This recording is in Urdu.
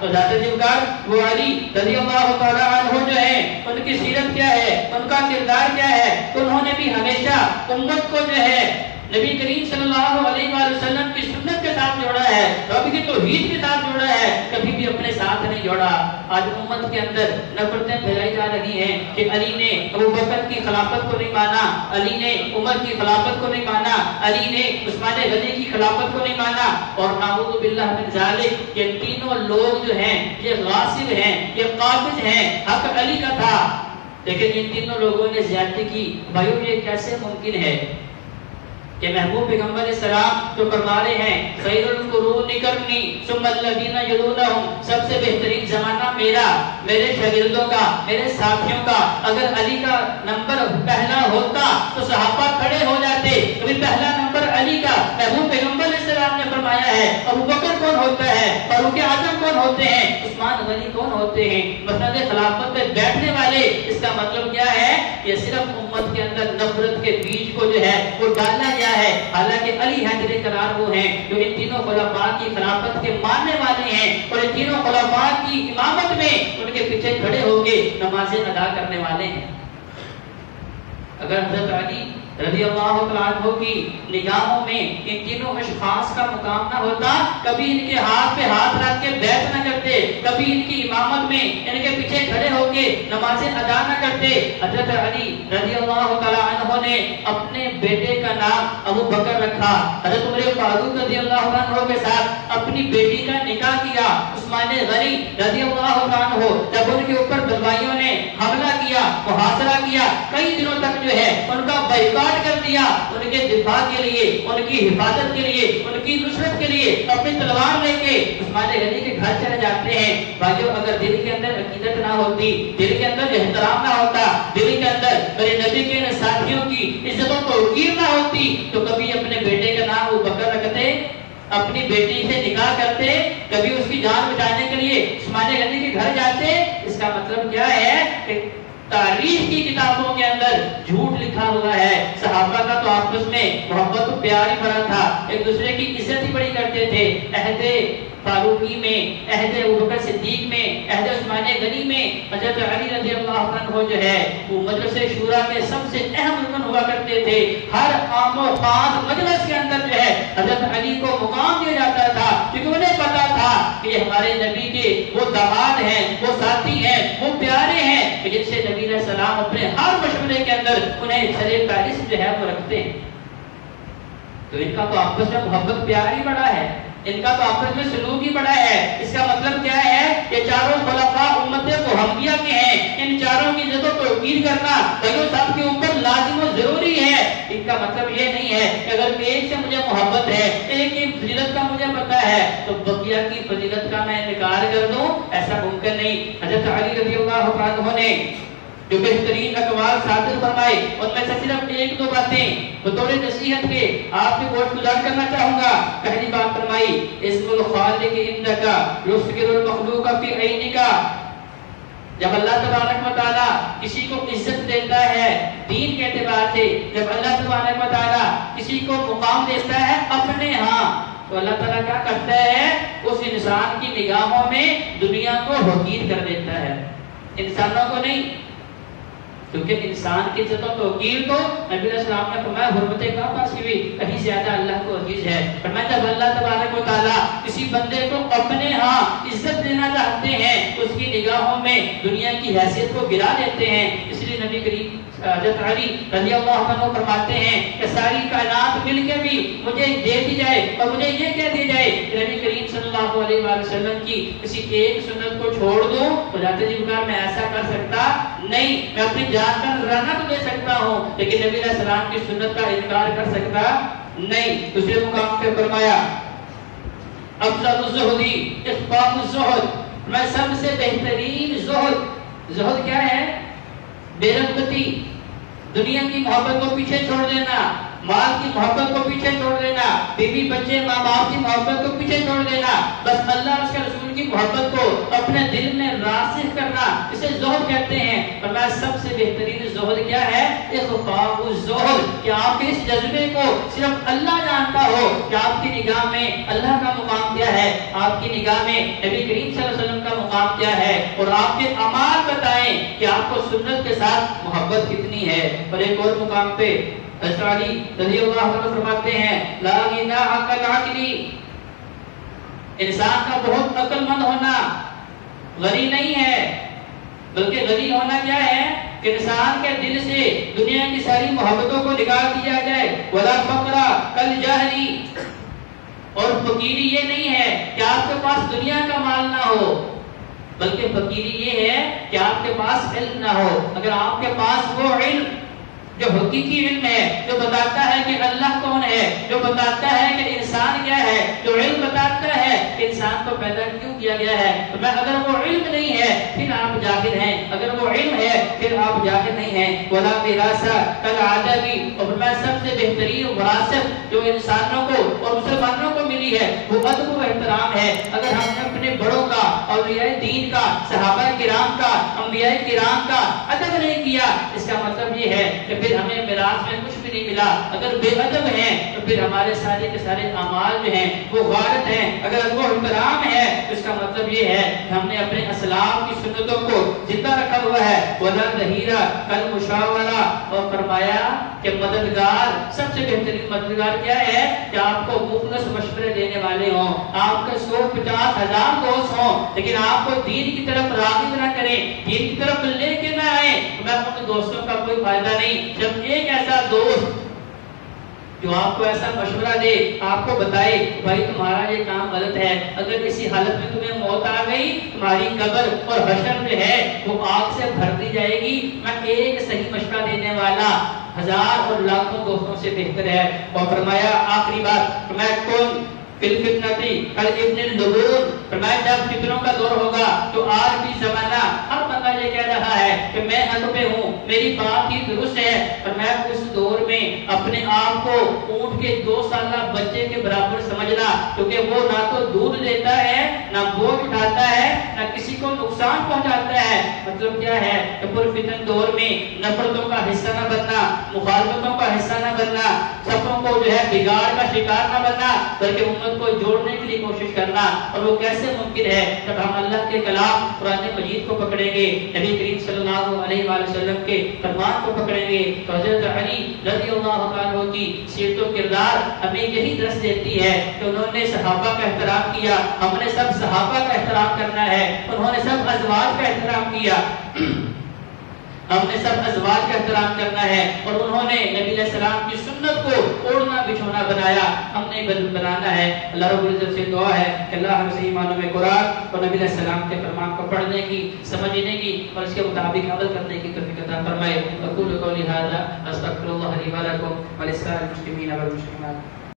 تو ذات جلال وہ علی رضی اللہ تعالی عنہ جو ہے ان کی سیرت کیا ہے، ان کا کردار کیا ہے، تو انہوں نے بھی ہمیشہ امت کو جو ہے نبی کریم صلی اللہ علیہ وآلہ وسلم کی سنت کے ساتھ جوڑا ہے، رب کی توحید کے ساتھ جوڑا ہے، کبھی بھی اپنے ساتھ نہیں جوڑا۔ آج امت کے اندر نفرتیں پھیلائی جا رہی ہیں کہ علی نے ابو بکر کی خلافت کو نہیں مانا، علی نے عمر کی خلافت کو نہیں مانا، علی نے عثمان غنی کی خلافت کو نہیں مانا، اور نعوذ باللہ من ذالک یہ تینوں لوگ جو ہیں یہ غاصب ہیں، یہ قابض ہیں، حق علی کا تھا، لیکن ان تینوں لوگوں نے زیادتی کی۔ بھائیو یہ کیسے ممکن ہے کہ محبوب پیغمبر السلام جو فرما رہے ہیں خیر القرون قرنی ثم الذین یلونہم، سب سے بہترین زمانہ میرا، میرے شاگردوں کا، میرے ساتھیوں کا۔ اگر علی کا نمبر پہلا ہوتا تو صحابہ کھڑے ہو جاتے، ابھی پہلا نمبر علی کا۔ محبوب پیغمبر السلام نے فرمایا ہے ابو بکر کون ہوتا ہے، فاروق اعظم کون ہوتے ہیں، عثمان غنی کون ہوتے ہیں، مسند خلافت پہ بیٹھنے والے۔ اس کا مطلب کیا ہے؟ یہ صرف امت کے اندر نفرت کے بیج کو جو ہے وہ ڈالنا گیا ہے، حالانکہ علی حیدر قرار وہ ہیں جو ان تینوں خلفاء کی خلافت کے ماننے والے ہیں، اور ان تینوں خلفاء کی امامت میں ان کے پیچھے کھڑے ہو کے نمازیں ادا کرنے والے ہیں۔ اگر حضرت علی رضی اللہ تعالیٰ عنہ کی نگاہوں میں ان تینوں اشخاص کا مقام نہ ہوتا، کبھی ان کے ہاتھ پہ ہاتھ رکھ کے بیعت نہ کرتے، کبھی ان کی امامت میں ان کے پیچھے کھڑے ہو کے نمازیں ادا نہ کرتے۔ حضرت علی رضی اللہ تعالیٰ عنہ نے اپنے بیٹے کا نام ابو بکر رکھا، حضرت عمر فاروق رضی اللہ عنہ کے ساتھ اپنی بیٹی کا نکاح کیا، عثمان غنی رضی اللہ عنہ جب ان کے اوپر بدمائیوں نے حملہ کیا، محاصرہ کیا، کئی دنوں تک جو ہے ان کا بائیکاٹ کر دیا، ان کے دفاع کے لیے، ان کی حفاظت کے لیے، ان کی نصرت کے لیے اپنی تلوار لے کے عثمان غنی کے گھر چلے جاتے ہیں۔ بھائیو اگر دل کے اندر عقیدت نہ ہوتی، دل کے اندر احترام نہ ہوتا، دل کے اندر میرے نبی کے ساتھیوں کی عزت و توقیر نہ ہوتی، تو کبھی اپنے بیٹے کا نام ابو بکر رکھتے، اپنی بیٹی سے نکاح کرتے، کبھی اس کی جان بچانے کے لیے عثمان غنی کے گھر جاتے۔ اس کا مطلب کیا ہے کہ تاریخ کی کتابوں کے اندر جھوٹ لکھا ہوا ہے۔ صحابہ کا تو آپس میں محبت و پیار ہی بڑا تھا، ایک دوسرے کی عزت ہی بڑی کرتے تھے۔ عہد فاروقی میں، عہد ابوبکر صدیق میں، عہد عثمان غنی میں حضرت علی رضی اللہ عنہ جو ہے وہ مجلس شورا کے سب سے اہم رکن ہوا کرتے تھے۔ ہر عام و خاص مجلس کے اندر جو ہے حضرت علی کو مقام دیا جاتا تھا، کیونکہ انہیں پتا تھا کہ یہ ہمارے نبی کے وہ داماد ہیں، وہ ساتھی ہیں، وہ پیارے ہیں کہ جن سے نبی علیہ السلام اپنے ہر مشورے کے اندر انہیں سرے فہرست جو ہے وہ رکھتے ہیں۔ تو ان کا تو آپس میں محبت پیار ہی بڑا ہے، ان کا تو آپس میں سلوک ہی بڑا ہے۔ اس کا مطلب کیا ہے؟ یہ چاروں خلفاء امت محمدیہ کے ہیں، ان چاروں کی عزت و توقیر کرنا بھائیو سب کے اوپر لازم و ضروری ہے۔ ان کا مطلب یہ نہیں ہے کہ اگر ایک سے مجھے محبت ہے، ایک کی فضیلت کا مجھے پتا ہے تو بقیہ کی فضیلت کا میں انکار کر دوں، ایسا ممکن نہیں۔ حضرت علی رضی اللہ عنہ نے جو بہترین اقوال صادر فرمائے ان میں سے صرف ایک دو باتیں بطور نصیحت کے آپ کے گوش گزار کرنا چاہوں گا۔ پہلی بات فرمائی اسم الخالق عندکا یسکر المخلوق فی عینکا۔ جب اللہ تبارک و تعالی کسی کو عزت دیتا ہے دین کے اعتبار سے، جب اللہ تبارک و تعالی کسی کو مقام دیتا ہے اپنے ہاں، تو اللہ تعالیٰ کیا کرتا ہے؟ اس انسان کی نگاہوں میں دنیا کو حقیر کر دیتا ہے، انسانوں کو نہیں، کیونکہ انسان کی عزت و توقیر تو نبی علیہ السلام نے فرمایا حرمت کعبہ پاسی بھی کہیں زیادہ اللہ کو عزیز ہے۔ فرمایا جب اللہ تبارک و تعالیٰ کسی بندے کو اپنے ہاں عزت دینا چاہتے ہیں اس کی نگاہوں میں دنیا کی حیثیت کو گرا دیتے ہیں۔ اس لیے نبی کریم حضرت علی رضی اللہ عنہ فرماتے ہیں کہ ساری کائنات مل کے بھی مجھے دے دی جائے اور مجھے یہ کہہ دی جائے کہ نبی کریم صلی اللہ علیہ وآلہ وسلم کی کسی ایک سنت کو چھوڑ دوں تو ذات جلال میں ایسا کر سکتا نہیں، میں اپنی جان کا نذرانہ تو دے سکتا ہوں لیکن نبی علیہ السلام کی سنت کا انکار کر سکتا نہیں۔ دوسرے مقام پہ فرمایا افضل الزہدی اخفاء الزہد، میں سب سے بہترین زہد، زہد کیا ہے؟ بے رغبتی، دنیا کی محبت کو پیچھے چھوڑ دینا، مال کی محبت کو پیچھے چھوڑ دینا، بیوی بچے ماں باپ کی محبت کو پیچھے چھوڑ دینا، بس اللہ اس کے رسول کی محبت کو اپنے دل میں راسخ کرنا، اسے زہد کہتے ہیں۔ فرمایا سب سے بہترین زہد کیا ہے؟ اخفاء الزہد، کہ آپ کے اس جذبے کو صرف اللہ جانتا ہو کہ آپ کی نگاہ میں اللہ کا مقام کیا ہے، آپ کی نگاہ میں نبی کریم صلی کے اعمال بتائیں کہ آپ کو سنت کے ساتھ محبت کتنی ہے۔ اور ایک اور مقام پہ حضرت علی رضی اللہ عنہ فرماتے ہیں لا غنى عن العقل، انسان کا بہت عقل مند ہونا غنی نہیں ہے، بلکہ غنی ہونا کیا ہے کہ انسان کے دل سے دنیا کی ساری محبتوں کو نکال دیا جائے۔ ولا فقر کالجہل، اور فقیری یہ نہیں ہے کہ آپ کے پاس دنیا کا مال نہ ہو، بلکہ فقیری یہ ہے کہ آپ کے پاس علم نہ ہو۔ اگر آپ کے پاس وہ علم جو حقیقی علم ہے، جو بتاتا ہے کہ اللہ کون ہے، جو بتاتا ہے کہ انسان کیا ہے، جو علم بتاتا ہے کہ انسان کو پیدا کیوں کیا گیا ہے، تو میں اگر وہ علم نہیں ہے پھر آپ جاہل ہیں، اگر وہ علم ہے پھر آپ جاہل نہیں ہیں۔ ولا وراثہ کالعدم، اور میں سب سے بہترین وراثت جو انسانوں کو اور مسلمانوں کو ملی ہے وہ ادب و احترام ہے۔ اگر ہم نے اپنے بڑوں کا، اولیاء دین کا، صحابہ کرام کا، انبیاء کرام کا ادب نہیں کیا، اس کا مطلب یہ ہے کہ پھر ہمیں میراث میں کچھ بھی نہیں ملا۔ اگر بے ادب ہیں تو پھر ہمارے سارے کے سارے اعمال جو ہیں وہ غارت ہیں۔ اگر ادب و احترام ہے تو اس کا مطلب یہ ہے کہ ہم نے اپنے اسلاف کی سنتوں کو زندہ رکھا ہوا ہے۔ ولا ظہیرہ کالمشاورہ، اور فرمایا کہ مددگار، سب سے بہترین مددگار کیا ہے کہ آپ کو مخلص مشورے دینے والے ہوں۔ آپ کے 150,000 دوست ہوں لیکن آپ کو دین کی طرف راغب نہ کریں، دین کی طرف لے کے نہ آئیں، تو میں ان دوستوں کا کوئی فائدہ نہیں۔ جب ایک ایسا دوست جو آپ کو ایسا مشورہ دے، آپ کو بتائے بھائی تمہارا یہ کام غلط ہے، اگر اسی حالت میں تمہیں موت آ گئی تمہاری قبر اور حشر جو ہے وہ آگ سے بھر دی جائے گی، میں ایک صحیح مشورہ دینے والا ہزار اور لاکھوں دوستوں سے بہتر ہے۔ اور فرمایا آخری بات، فرمایا کون بالفتنتی کالابن اللبون، فرمایا جب فتنوں کا دور ہوگا تو آج بھی زمانہ ہر بندہ یہ کہہ رہا ہے کہ میں حق پہ ہوں، میری بات ہی درست ہے، فرمایا اس دور میں اپنے آپ کو اونٹ کے 2 سالہ بچے کے برابر سمجھنا، کیونکہ وہ نہ تو دودھ دیتا ہے، نہ بوجھ اٹھاتا ہے، نہ کسی کو نقصان پہنچاتا ہے۔ مطلب کیا ہے کہ پرفتن دور میں نفرتوں کا حصہ نہ بننا، مخالفتوں کا حصہ نہ بننا، صفوں کو جو ہے بگاڑ کا شکار نہ بننا، بلکہ امت کو جوڑنے کے لیے کوشش کرنا۔ اور وہ کیسے ممکن ہے جب ہم اللہ کے کلام قرآن مجید کو پکڑیں گے، نبی کریم صلی اللہ علیہ وآلہ وسلم کے فرمان کو پکڑیں گے، تو حضرت علی رضی اللہ عنہ کی سیرت و کردار ہمیں یہی درس دیتی ہے کہ انہوں نے صحابہ کا احترام کیا، ہم نے سب صحابہ کا احترام کرنا ہے، انہوں نے سب ازواج کا احترام کیا، ہم نے سب ازواج کا احترام کرنا ہے، اور انہوں نے نبی علیہ السلام کی سنت کو اوڑھنا بچھونا بنایا، ہم نے بنانا ہے۔ اللہ رب العزت سے دعا ہے کہ اللہ ہم صحیح معنوں میں قرآن اور نبی علیہ السلام کے فرمان کو پڑھنے کی، سمجھنے کی اور اس کے مطابق عمل کرنے کی توفیق عطا فرمائے۔ اقول قولی ھذا استغفر اللہ لی ولکم ولسائر المسلمین والمسلمات۔